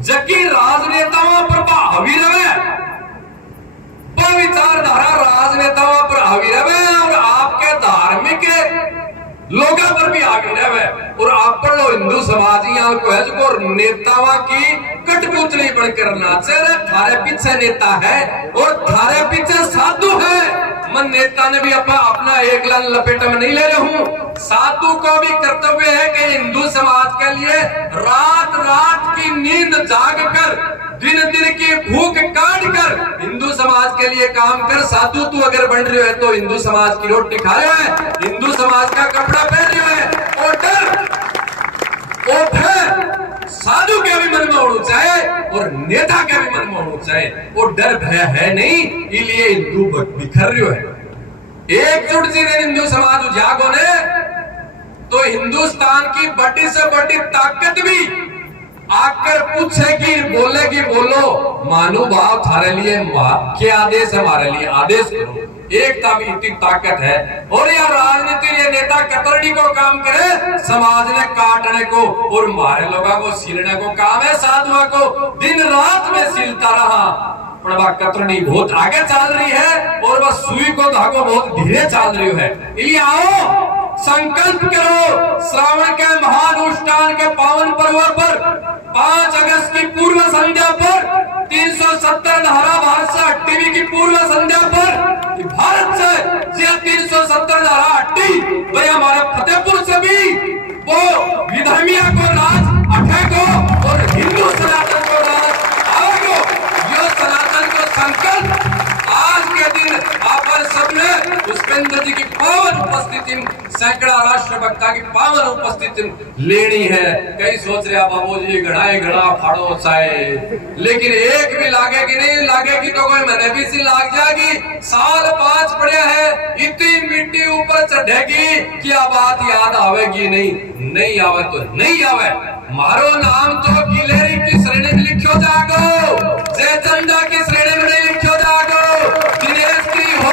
जबकि राजनेताओं पर हावी रहे, विचारधारा राजनेताओं पर हावी रहे और आपके धार्मिक लोगों पर भी हावी रहे। और आप पर लो हिंदू समाजियां को है जो नेताओं की कठपुतली बनकर नाचे रहे। थारे पीछे नेता है और थारे पीछे साधु है। मन नेता ने भी अपना एक लाल लपेट में नहीं ले रहा हूं। साधु को भी कर्तव्य है कि हिंदू समाज के लिए रात रात की नींद जाग कर, दिन दिन की भूख काट कर हिंदू समाज के लिए काम कर। साधु तू अगर बन रहे है तो हिंदू समाज की रोटी खा रहे है, हिंदू समाज का कपड़ा पहन रहे है। और डर साधु के भी मन में होना चाहिए और नेता के भी मन में होना चाहिए। और डर भय है नहीं, इसलिए हिंदू बिखर रहे है। एकजुट जी हिंदू समाज उजागो ने तो हिंदुस्तान की बड़ी से बड़ी ताकत भी आकर पूछेगी, बोलेगी बोलो महानुभाव थारे लिए क्या आदेश है, हमारे लिए आदेश करो। एकता में इतनी ताकत है। और यह राजनीति लिए नेता कतरनी को काम करे, समाज ने काटने को और हमारे लोगों को सीलने को काम है। साधुआ को दिन रात में सीलता रहा, पर वह कतरनी बहुत आगे चल रही है और वह सुई को धागो बहुत धीरे चल रही है। इसलिए आओ संकल्प करो, श्रावण के महानुष्ठान के पावन पर्व पर 5 अगस्त की पूर्व संध्या पर 370 धारा भारत से हट्टी की पूर्व संध्या पर भारत से 370 धारा हट्टी भाई हमारे फतेहपुर से भी वो विधर्मिया को राज अठेगो और हिंदू सनातन को राज आएगो। यह सनातन को संकल्प आज के दिन आप सबने पुष्पेंद्र जी की पावन उपस्थिति, सैकड़ा राष्ट्रभक्ता की पावन उपस्थिति लेनी है। कई सोच रहे बाबू जी घड़ा फाड़ो चाहे, लेकिन एक भी लागेगी नहीं, लागेगी तो कोई मैंने भी सी लाग जाएगी। साल 5 पड़े हैं, इतनी मिट्टी ऊपर चढ़ेगी क्या बात याद आवेगी नहीं, नहीं आवे तो नहीं आवे। मारो नाम तो गिलेरी की श्रेणी में लिखो जागो, जय चंदा की श्रेणी में नहीं लिखो जागो। दिनेश की हो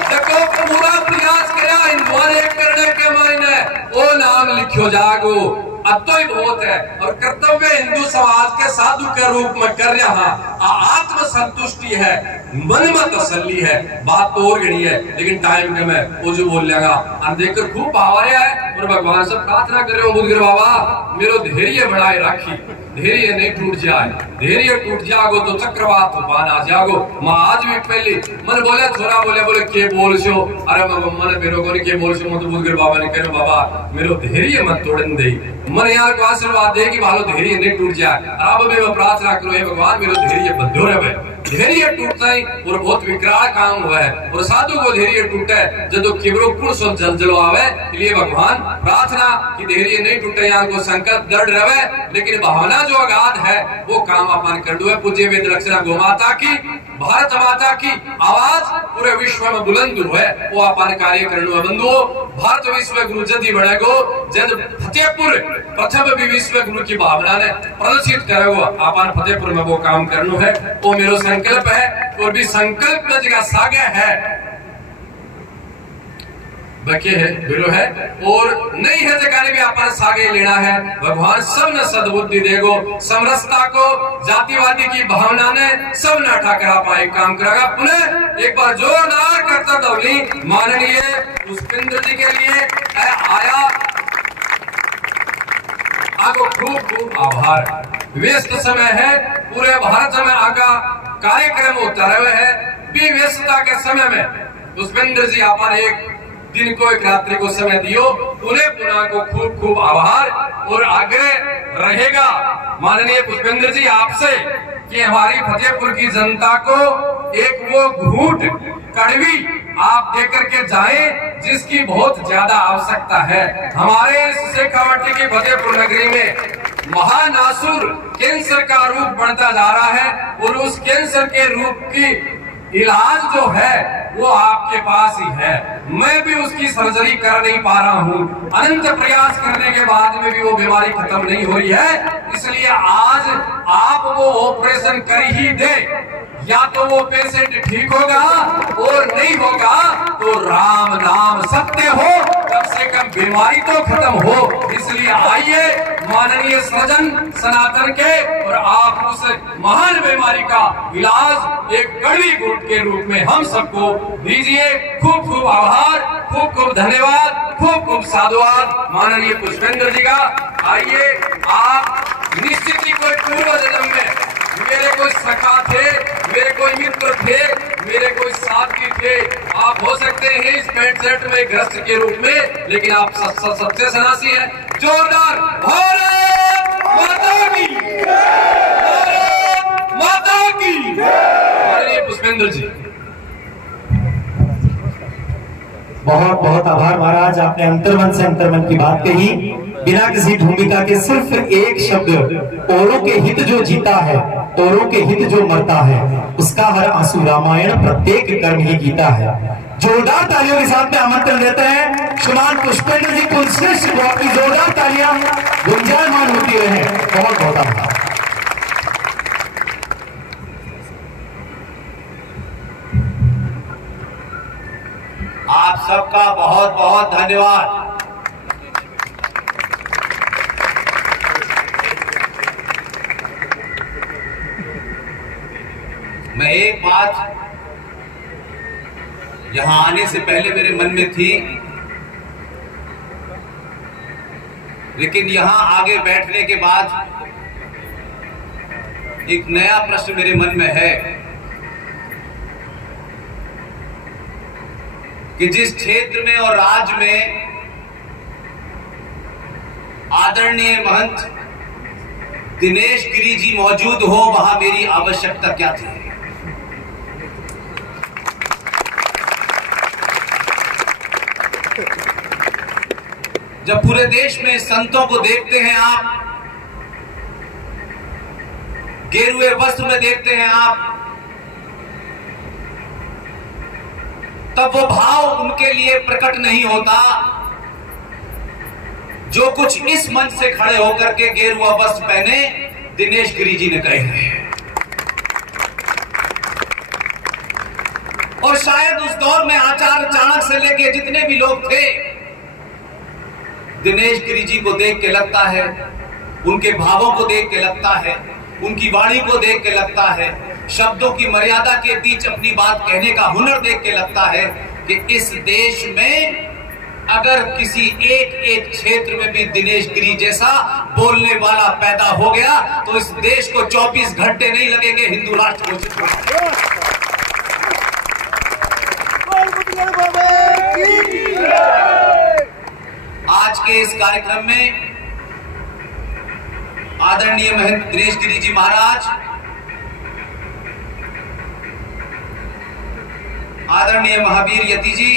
देखो पूरा प्रयास किया हिंदुआ एक करने के मायने वो नाम लिखो जागो। अब तो ही बहुत है और कर्तव्य हिंदू समाज के साधु के रूप में कर रहा। आत्म संतुष्टि है, मन में तसल्ली है, बात तो और गणी है, लेकिन टाइम के मैं वो जो बोल लेगा देखकर खूब भावार्य है। और भगवान से प्रार्थना कर रहे हो बुद्धगिर बाबा मेरो धैर्य बढ़ाए राखी, धैर्य नहीं टूट जाए, धैर्य टूट जागो तो चक्रवात तूफान आ जागो। मां आज भी पहले मन बोले छोरा बोले के बोल छो, अरे मन मेरो को के बोल छो, मत बुद्धगिर बाबा ने कहो बाबा मेरो धैर्य मत तोड़न दे, मन यार को आशीर्वाद दे कि भालो धैर्य नहीं टूट जाए। अब भी मैं प्रार्थना करो हे भगवान मेरो धैर्य बंधो रहे, धैर्य टूटता ही और बहुत विकराल काम हुआ है। और साधु को धैर्य टूटे जब केवरो पुरुष जलजलो आवे, इसलिए भगवान प्रार्थना कि धैर्य नहीं टूटे, यहाँ को संकल्प दृढ़ रहे, लेकिन भावना जो अगाध है वो काम अपन कर दो। पूज्य वेद रक्षणा गोमाता की, भारत माता की आवाज पूरे विश्व में बुलंद हुए, वो अपन कार्य करने बंधुओं। भारत विश्व गुरु जदी बढ़ेगो जब फतेहपुर प्रथम भी विश्व गुरु की भावना ने प्रदर्शित करेगो, अपन फतेहपुर में वो काम करना है, वो मेरो संकल्प है। और भी संकल्प में जगह सागे है बके है बिलो है और नहीं है जगह भी अपन सागे लेना है। भगवान सब ने सद्बुद्धि देगो, समरसता को जातिवादी की भावना ने सब ने उठा कर पाए काम करेगा। पुनः एक बार जोरदार करता दौली माननीय पुष्पेंद्र जी के लिए आया आपको खूब खूब आभार। व्यस्त समय है, पूरे भारत में आका कार्यक्रम होता रहे है, भी व्यस्तता के समय में पुष्पेंद्र जी अपन एक दिन को एक रात्रि को समय दियो, पुनः पुनः को खूब खूब आभार। और आग्रह रहेगा माननीय पुष्पेंद्र जी आपसे कि हमारी फतेहपुर की जनता को एक वो घूंट कड़वी आप देकर के जाएं जिसकी बहुत ज्यादा आवश्यकता है। हमारे इस शेखावाटी की फतेहपुर नगरी में महानासुर कैंसर का रूप बढ़ता जा रहा है और उस कैंसर के रूप की इलाज जो है वो आपके पास ही है। मैं भी उसकी सर्जरी कर नहीं पा रहा हूँ, अनंत प्रयास करने के बाद में भी वो बीमारी खत्म नहीं हो रही है। इसलिए आज आप वो ऑपरेशन कर ही दे, या तो वो पेशेंट ठीक होगा और नहीं होगा तो राम नाम सत्य हो, कम से कम बीमारी तो खत्म हो। इसलिए आइए माननीय सृजन सनातन के और आप उस महान बीमारी का इलाज एक कड़वी घूंट के रूप में हम सबको दीजिए। खूब खूब आभार, खूब खूब धन्यवाद, खूब खूब साधुवाद माननीय पुष्पेंद्र जी का। आइए, आप निश्चित ही कोई पूर्व जन्म में मेरे कोई सखा थे, मेरे कोई मित्र थे, मेरे कोई साथी थे। आप हो सकते हैं इस पैंट शर्ट में ग्रस्त के रूप में, लेकिन आप सबसे सनासी हैं। जोरदार भारत माता की, भारत माता की। माननीय पुष्पेंद्र जी, बहुत बहुत आभार महाराज, आपने अंतर्मन से अंतर्मन की बात कही, बिना किसी भूमिका के सिर्फ एक शब्द, औरों के हित जो जीता है, औरों के हित जो मरता है, उसका हर आंसू रामायण, प्रत्येक कर्म ही गीता है। जोरदार तालियों के साथ में आमंत्रण देते हैं श्रीमान पुष्पेंद्र जी कुलश्रेष्ठ को, आपकी जोरदार तालियां गुंजायमान होती रहे। बहुत बहुत आभार। आप सबका बहुत बहुत धन्यवाद। मैं एक बात यहां आने से पहले मेरे मन में थी, लेकिन यहां आगे बैठने के बाद एक नया प्रश्न मेरे मन में है कि जिस क्षेत्र में और राज्य में आदरणीय महंत दिनेश गिरी जी मौजूद हो, वहां मेरी आवश्यकता क्या थी। जब पूरे देश में संतों को देखते हैं आप, गेरुए वस्त्र में देखते हैं आप, तब वो भाव उनके लिए प्रकट नहीं होता जो कुछ इस मंच से खड़े होकर के गेरुआ वस्त्र पहने दिनेश गिरी जी ने कहे हैं। और शायद उस दौर में आचार्य चाणक्य से लेके जितने भी लोग थे, दिनेश गिरी जी को देख के लगता है, उनके भावों को देख के लगता है, उनकी वाणी को देख के लगता है, शब्दों की मर्यादा के बीच अपनी बात कहने का हुनर देख के लगता है कि इस देश में अगर किसी एक क्षेत्र में भी दिनेश गिरी जैसा बोलने वाला पैदा हो गया तो इस देश को 24 घंटे नहीं लगेंगे हिंदू राष्ट्र घोषित करने। आज के इस कार्यक्रम में आदरणीय महंत दिनेश गिरी जी महाराज, आदरणीय महावीर यति जी,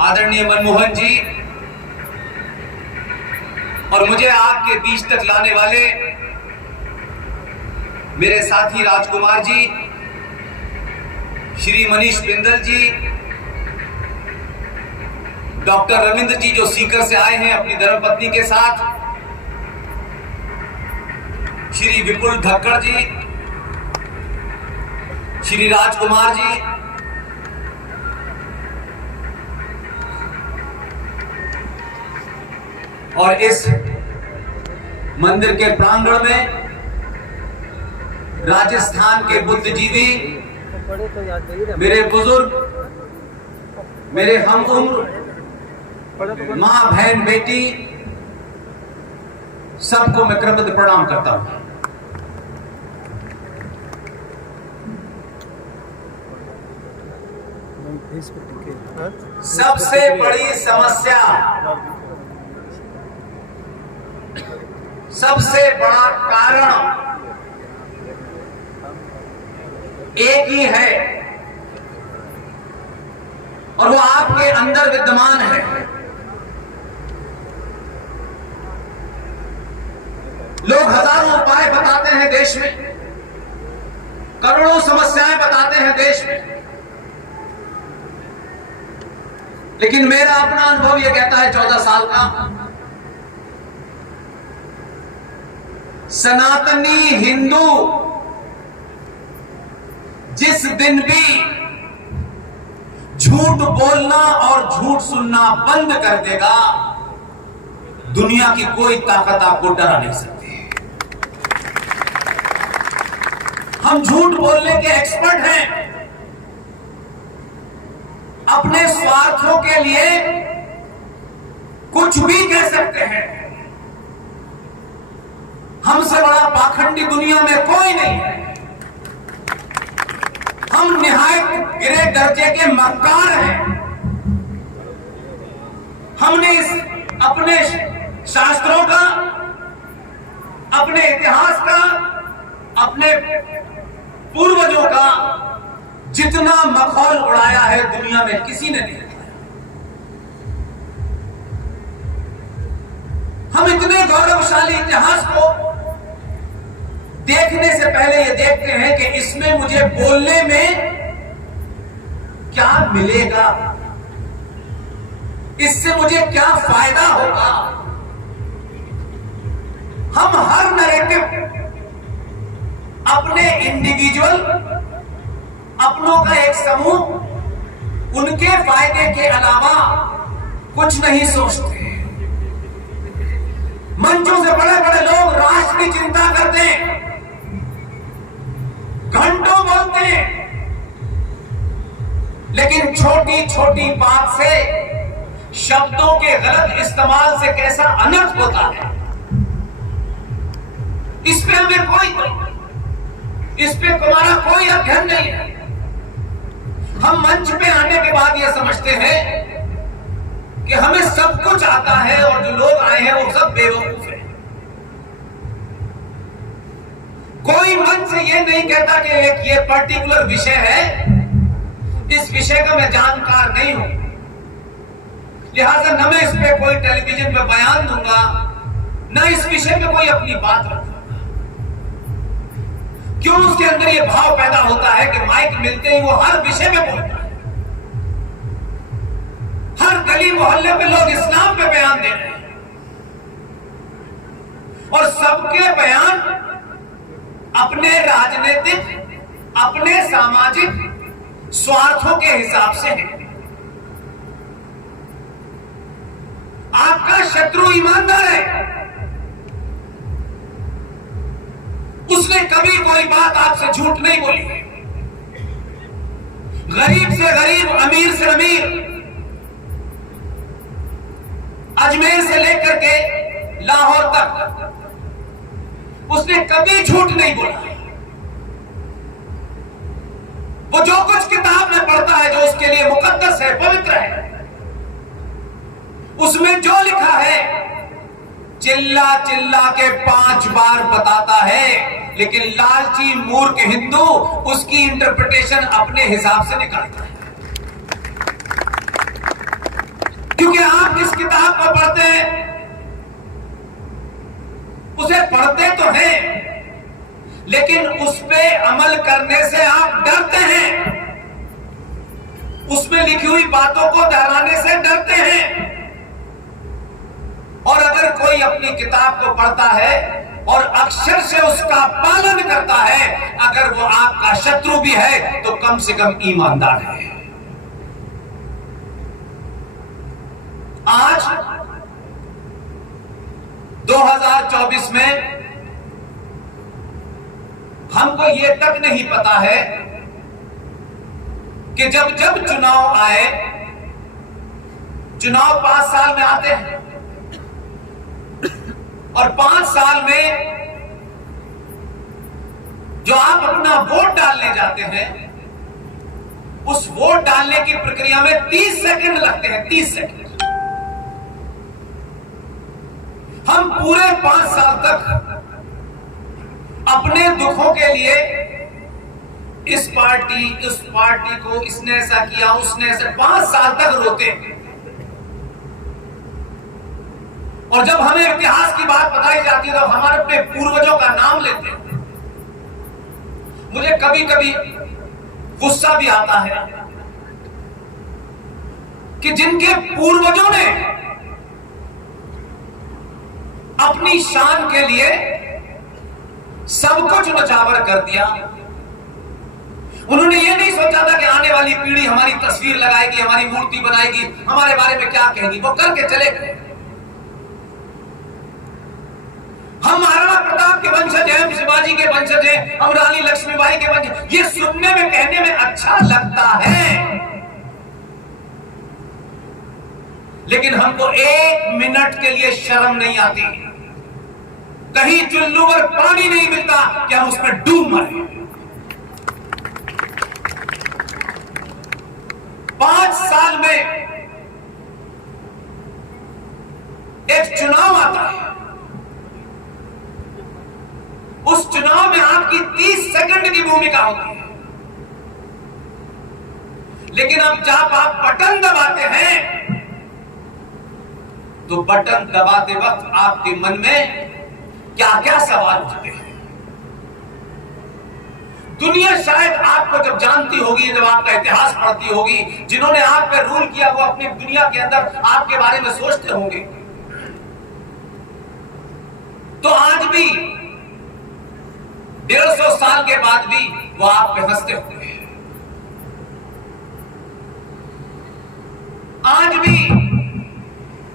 आदरणीय मनमोहन जी, और मुझे आपके बीच तक लाने वाले मेरे साथी राजकुमार जी, श्री मनीष बिंदल जी, डॉक्टर रविंद्र जी जो सीकर से आए हैं अपनी धर्मपत्नी के साथ, श्री विपुल धक्कड़ जी, श्री राजकुमार जी, और इस मंदिर के प्रांगण में राजस्थान के बुद्धिजीवी, मेरे बुजुर्ग, मेरे हम उम्र, मां बहन बेटी, सबको मैं क्रमबद्ध प्रणाम करता हूं। सबसे बड़ी समस्या, सबसे बड़ा कारण एक ही है और वो आपके अंदर विद्यमान है। लोग हजारों उपाय बताते हैं देश में, करोड़ों समस्याएं बताते हैं देश में, लेकिन मेरा अपना अनुभव यह कहता है 14 साल का, सनातनी हिंदू जिस दिन भी झूठ बोलना और झूठ सुनना बंद कर देगा, दुनिया की कोई ताकत आपको डरा नहीं सकती। हम झूठ बोलने के एक्सपर्ट हैं। अपने स्वार्थों के लिए कुछ भी कह सकते हैं। हमसे बड़ा पाखंडी दुनिया में कोई नहीं है। हम निहायत गिरे दर्जे के मक्कार हैं। हमने इस अपने शास्त्रों का, अपने इतिहास का, अपने पूर्वजों का जितना मखौल उड़ाया है दुनिया में किसी ने नहीं उड़ाया। हम इतने गौरवशाली इतिहास को देखने से पहले ये देखते हैं कि इसमें मुझे बोलने में क्या मिलेगा, इससे मुझे क्या फायदा होगा। हम हर नैरेटिव अपने इंडिविजुअल, अपनों का एक समूह, उनके फायदे के अलावा कुछ नहीं सोचते। मंचों से बड़े बड़े लोग राष्ट्र की चिंता करते हैं, घंटों बोलते हैं, लेकिन छोटी छोटी बात से, शब्दों के गलत इस्तेमाल से कैसा अनर्थ होता है, इस पे हमें इस पे तुम्हारा कोई अध्ययन नहीं है। हम मंच पे आने के बाद यह समझते हैं कि हमें सब कुछ आता है और जो लोग आए हैं वो सब बेवकूफ हैं। कोई मंच से यह नहीं कहता कि एक ये पर्टिकुलर विषय है, इस विषय का मैं जानकार नहीं हूं, लिहाजा न मैं इस पे कोई टेलीविजन पे बयान दूंगा, न इस विषय पे कोई अपनी बात रखूंगा। क्यों उसके अंदर ये भाव पैदा होता है कि माइक मिलते ही वो हर विषय में बोलता है। हर गली मोहल्ले पे लोग इस्लाम पे बयान दे रहे हैं और सबके बयान अपने राजनीतिक, अपने सामाजिक स्वार्थों के हिसाब से हैं। आपका शत्रु ईमानदार है, उसने कभी कोई बात आपसे झूठ नहीं बोली। गरीब से गरीब, अमीर से अमीर, अजमेर से लेकर के लाहौर तक उसने कभी झूठ नहीं बोला। वो जो कुछ किताब में पढ़ता है, जो उसके लिए मुकद्दस है, पवित्र है, उसमें जो लिखा है चिल्ला चिल्ला के 5 बार बताता है, लेकिन लालची मूर्ख हिंदू उसकी इंटरप्रिटेशन अपने हिसाब से निकालता है। क्योंकि आप जिस किताब को पढ़ते हैं उसे पढ़ते तो हैं, लेकिन उस पे अमल करने से आप डरते हैं, उसमें लिखी हुई बातों को दोहराने से डरते हैं। और अगर कोई अपनी किताब को पढ़ता है और अक्षर से उसका पालन करता है, अगर वो आपका शत्रु भी है तो कम से कम ईमानदार है। आज 2024 में हमको ये तक नहीं पता है कि जब जब चुनाव आए, चुनाव 5 साल में आते हैं और 5 साल में जो आप अपना वोट डालने जाते हैं, उस वोट डालने की प्रक्रिया में 30 सेकंड लगते हैं। 30 सेकंड। हम पूरे 5 साल तक अपने दुखों के लिए इस पार्टी, उस पार्टी को, इसने ऐसा किया, उसने ऐसा, 5 साल तक रोते हैं। और जब हमें इतिहास की बात बताई जाती है तो हमारे अपने पूर्वजों का नाम लेते हैं। मुझे कभी कभी गुस्सा भी आता है कि जिनके पूर्वजों ने अपनी शान के लिए सब कुछ नछावर कर दिया, उन्होंने ये नहीं सोचा था कि आने वाली पीढ़ी हमारी तस्वीर लगाएगी, हमारी मूर्ति बनाएगी, हमारे बारे में क्या कहेगी, वो करके चले गए। हमारा महाराणा प्रताप के वंशज हैं, शिवाजी के वंशज हैं, हम रानी लक्ष्मीबाई के वंशज, ये सुनने में कहने में अच्छा लगता है, लेकिन हमको एक मिनट के लिए शर्म नहीं आती, कहीं चुल्लू पर पानी नहीं मिलता कि हम उसमें डूब मरे। 5 साल में एक चुनाव आता है, उस चुनाव में आपकी 30 सेकंड की भूमिका होती है, लेकिन अब जब आप बटन दबाते हैं तो बटन दबाते वक्त आपके मन में क्या क्या सवाल उठते हैं। दुनिया शायद आपको जब जानती होगी, जब आपका इतिहास पढ़ती होगी, जिन्होंने आप पर रूल किया वो अपनी दुनिया के अंदर आपके बारे में सोचते होंगे, तो आज भी 150 साल के बाद भी वो आप पे हंसते होंगे। आज भी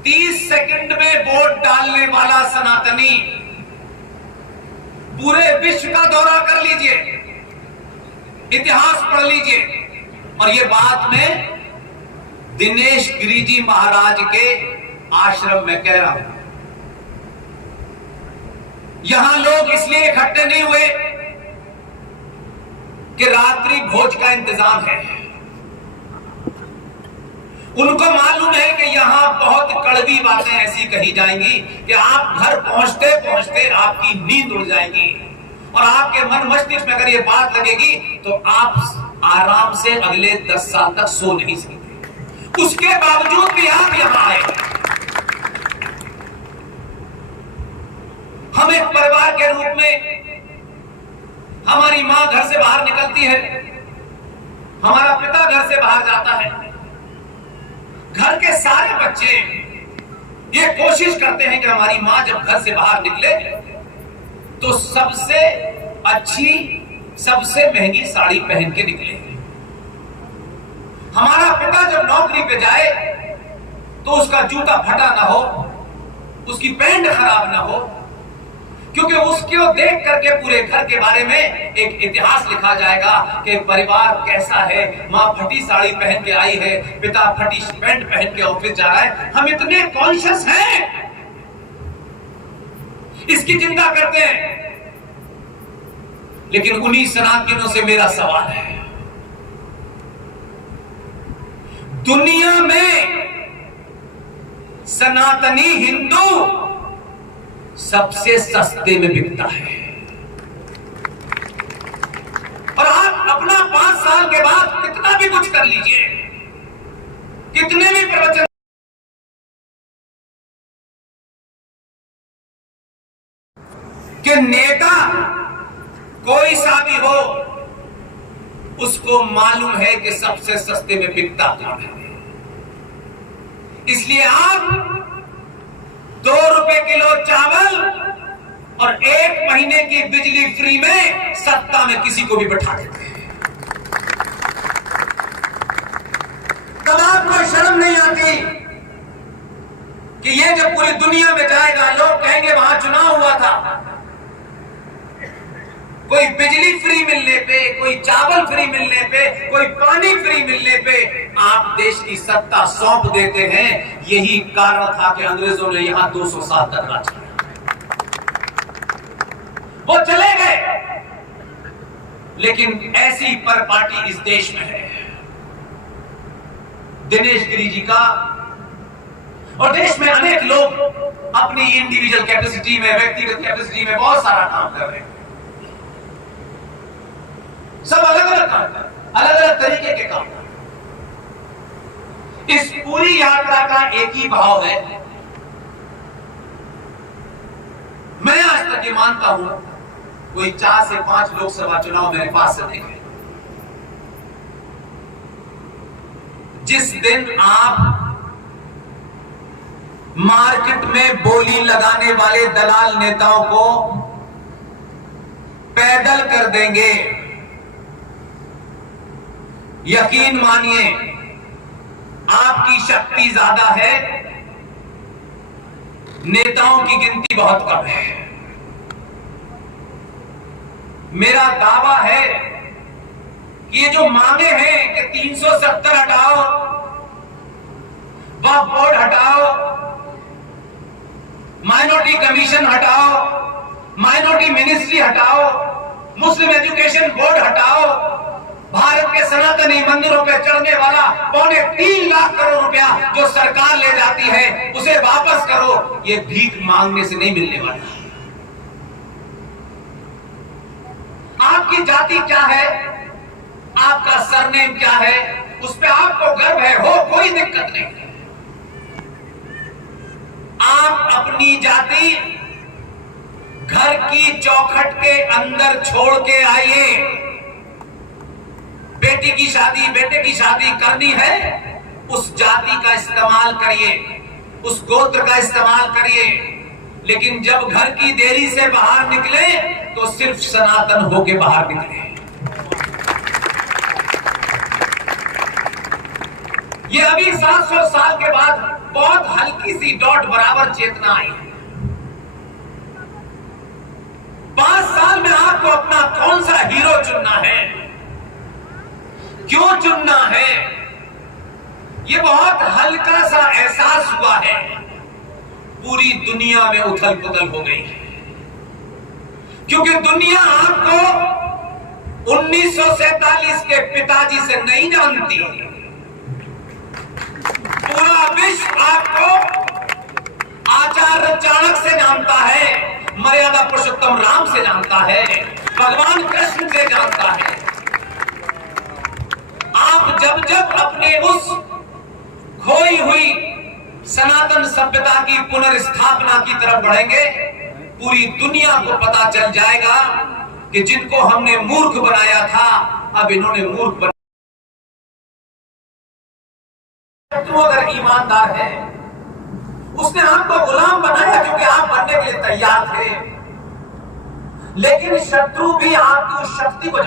30 सेकंड में वोट डालने वाला सनातनी पूरे विश्व का दौरा कर लीजिए, इतिहास पढ़ लीजिए, और ये बात मैं दिनेश गिरि जी महाराज के आश्रम में कह रहा हूं। यहां लोग इसलिए इकट्ठे नहीं हुए कि रात्रि भोज का इंतजाम है, उनको मालूम है कि यहां बहुत कड़वी बातें ऐसी कही जाएंगी कि आप घर पहुंचते पहुंचते आपकी नींद उड़ जाएगी, और आपके मन मस्तिष्क में अगर ये बात लगेगी तो आप आराम से अगले 10 साल तक सो नहीं सकते। उसके बावजूद भी आप यहां आए। हम एक परिवार के रूप में, हमारी मां घर से बाहर निकलती है, हमारा पिता घर से बाहर जाता है, घर के सारे बच्चे ये कोशिश करते हैं कि हमारी मां जब घर से बाहर निकले तो सबसे अच्छी, सबसे महंगी साड़ी पहन के निकले। हमारा पिता जब नौकरी पे जाए तो उसका जूता फटा ना हो, उसकी पैंट खराब ना हो, क्योंकि उसको देख करके पूरे घर के बारे में एक इतिहास लिखा जाएगा कि परिवार कैसा है। मां फटी साड़ी पहन के आई है, पिता फटी पैंट पहन के ऑफिस जा रहा है। हम इतने कॉन्शियस हैं, इसकी चिंता करते हैं, लेकिन उन्हीं सनातनियों से मेरा सवाल है, दुनिया में सनातनी हिंदू सबसे सस्ते में बिकता है, और आप अपना 5 साल के बाद कितना भी कुछ कर लीजिए, कितने भी प्रवचन, कि नेता कोई सा भी हो उसको मालूम है कि सबसे सस्ते में बिकता कौन है। इसलिए आप 2 रुपए किलो चावल और 1 महीने की बिजली फ्री में सत्ता में किसी को भी बैठा देते हैं। तब आपको शर्म नहीं आती कि ये जब पूरी दुनिया में जाएगा, लोग कहेंगे वहां चुनाव हुआ था, कोई बिजली फ्री मिलने पे, कोई चावल फ्री मिलने पे, कोई पानी फ्री मिलने पे आप देश की सत्ता सौंप देते हैं। यही कारण था कि अंग्रेजों ने यहां 200 साल तक राज किया। वो चले गए, लेकिन ऐसी पर पार्टी इस देश में है दिनेश गिरि जी का, और देश में अनेक लोग अपनी इंडिविजुअल कैपेसिटी में, व्यक्तिगत कैपेसिटी में बहुत सारा काम कर रहे हैं। सब अलग अलग काम कर, अलग अलग तरीके के काम कर। इस पूरी यात्रा का एक ही भाव है, मैं आज तक ये मानता हूं, कोई 4 से 5 लोकसभा चुनाव मेरे पास से देखे, जिस दिन आप मार्केट में बोली लगाने वाले दलाल नेताओं को पैदल कर देंगे, यकीन मानिए आपकी शक्ति ज्यादा है, नेताओं की गिनती बहुत कम है। मेरा दावा है कि ये जो मांगे हैं कि 370 हटाओ, वक्फ बोर्ड हटाओ, माइनॉरिटी कमीशन हटाओ, माइनॉरिटी मिनिस्ट्री हटाओ, मुस्लिम एजुकेशन बोर्ड हटाओ, भारत के सनातनी मंदिरों पे चढ़ने वाला 3.25 लाख करोड़ रुपया जो सरकार ले जाती है उसे वापस करो। ये भीख मांगने से नहीं मिलने वाला। आपकी जाति क्या है, आपका सरनेम क्या है, उस पर आपको गर्व है, हो कोई दिक्कत नहीं। आप अपनी जाति घर की चौखट के अंदर छोड़ के आइए। बेटी की शादी, बेटे की शादी करनी है, उस जाति का इस्तेमाल करिए, उस गोत्र का इस्तेमाल करिए, लेकिन जब घर की देरी से बाहर निकले तो सिर्फ सनातन होके बाहर निकले। ये अभी 700 साल के बाद बहुत हल्की सी डॉट बराबर चेतना आई है। 5 साल में आपको अपना कौन सा हीरो चुनना है, क्यों चुनना है, ये बहुत हल्का सा एहसास हुआ है। पूरी दुनिया में उथल पुथल हो गई है, क्योंकि दुनिया आपको 1947 के पिताजी से नहीं जानती। पूरा विश्व आपको आचार्य चाणक्य से जानता है, मर्यादा पुरुषोत्तम राम से जानता है, भगवान कृष्ण से जानता है। आप जब जब अपने उस खोई हुई सनातन सभ्यता की पुनर्स्थापना की तरफ बढ़ेंगे, पूरी दुनिया को पता चल जाएगा कि जिनको हमने मूर्ख बनाया था अब इन्होंने मूर्ख बनाया। शत्रु अगर ईमानदार है, उसने आपको गुलाम बनाया क्योंकि आप बनने के लिए तैयार थे, लेकिन शत्रु भी आपकी उस शक्ति को